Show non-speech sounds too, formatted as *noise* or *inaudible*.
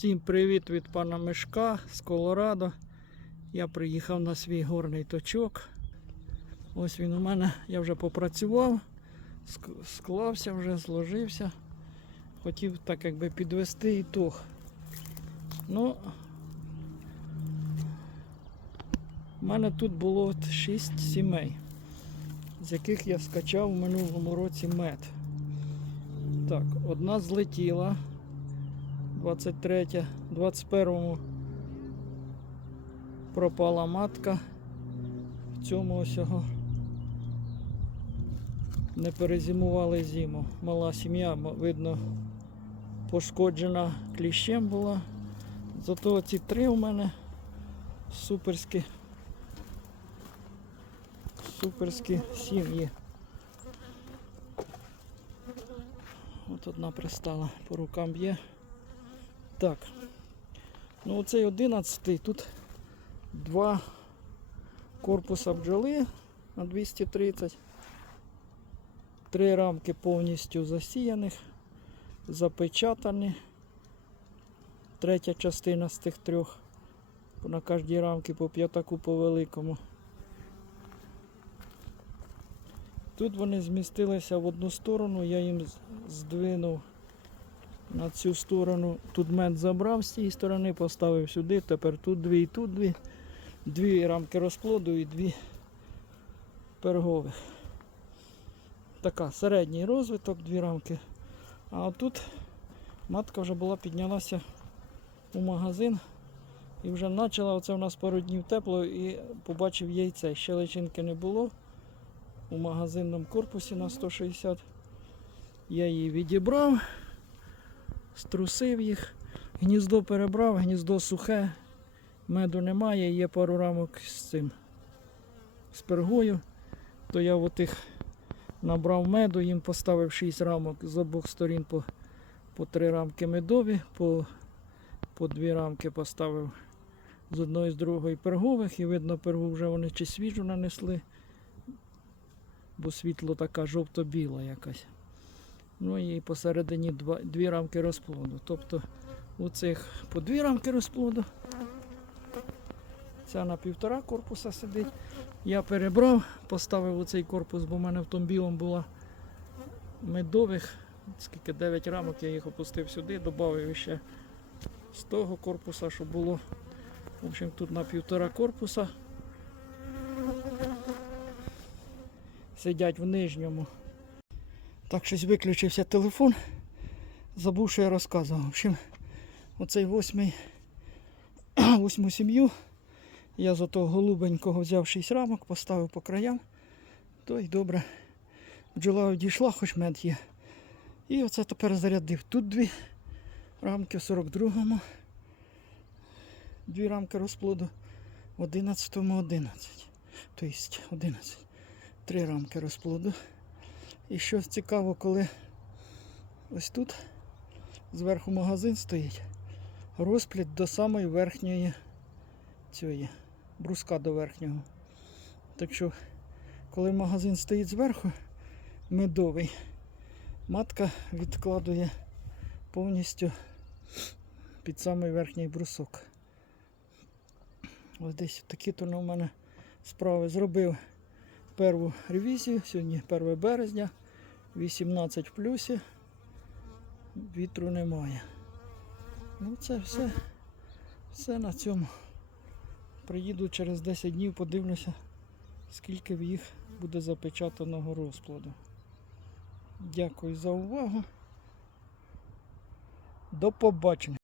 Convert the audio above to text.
Всім привіт від пана Мишка з Колорадо. Я приїхав на свій горний точок. Ось він у мене, я вже попрацював, склався вже, зложився. Хотів так якби підвести ітог. Ну, у мене тут було от 6 сімей, з яких я скачав в минулому році мед. Так, одна злетіла. 23, 21 пропала матка. В цьому осього не перезимували зиму. Мала сім'я, видно, пошкоджена кліщем була. Зато ці три у мене суперські. Суперські сім'ї. От одна пристала, по рукам б'є. Так. Ну оцей 11 тут два корпуса бджоли на 230. Три рамки повністю засіяних, запечатані. Третя частина з тих трьох. На кожній рамці по п'ятаку по великому. Тут вони змістилися в одну сторону, я їм здвинув на цю сторону. Тут мед забрав з цієї сторони, поставив сюди, тепер тут дві і тут дві. Дві рамки розплоду і дві пергових. Така середній розвиток, дві рамки. А тут матка вже була піднялася у магазин і вже почала, оце у нас пару днів тепло і побачив яйце. Ще личинки не було у магазинному корпусі на 160. Я її відібрав струсив їх, гніздо перебрав, гніздо сухе, меду немає, є пару рамок з цим з пергою. То я отих набрав меду, їм поставив 6 рамок з обох сторін по, по 3 рамки медові, по, по 2 рамки поставив з одної з другої пергових, і видно, пергу вже вони чи свіжу нанесли, бо світло така жовто-біла якась. Ну і посередині два, дві рамки розплоду. Тобто у цих по дві рамки розплоду. Ця на півтора корпуса сидить. Я перебрав, поставив у цей корпус, бо в мене в тому білому була медових. Скільки 9 рамок, я їх опустив сюди, додав ще з того корпуса, що було. В общем, тут на півтора корпуса. Сидять в нижньому. Так, щось виключився телефон. Забув, що я розказував. В общем, оцей восьмий, *clears throat* восьму сім'ю. Я з того голубенького взяв 6 рамок, поставив по краям. То й добре. Бджола одійшла, хоч мед є. І оце тепер зарядив. Тут дві рамки в 42-му. Дві рамки розплоду в 11-му 11. Тобто 11. Три рамки розплоду. І що цікаво, коли ось тут зверху магазин стоїть, розплід до самої верхньої цієї, бруска до верхнього. Так що, коли магазин стоїть зверху, медовий, матка відкладує повністю під самий верхній брусок. Ось десь такі то у мене справи зробив перву ревізію. Сьогодні 1 березня, 18 в плюсі. Вітру немає. Ну це все, все на цьому. Приїду через 10 днів, подивлюся, скільки в їх буде запечатаного розплоду. Дякую за увагу. До побачення.